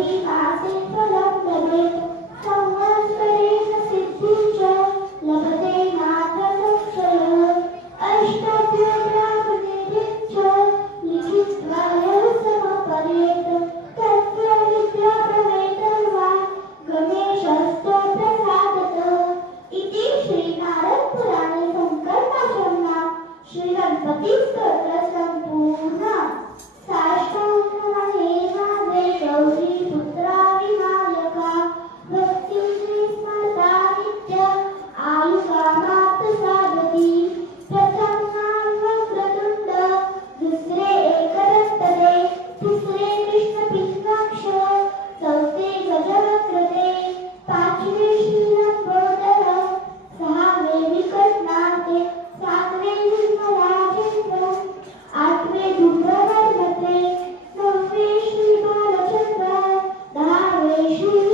we be passing for love. Hallelujah.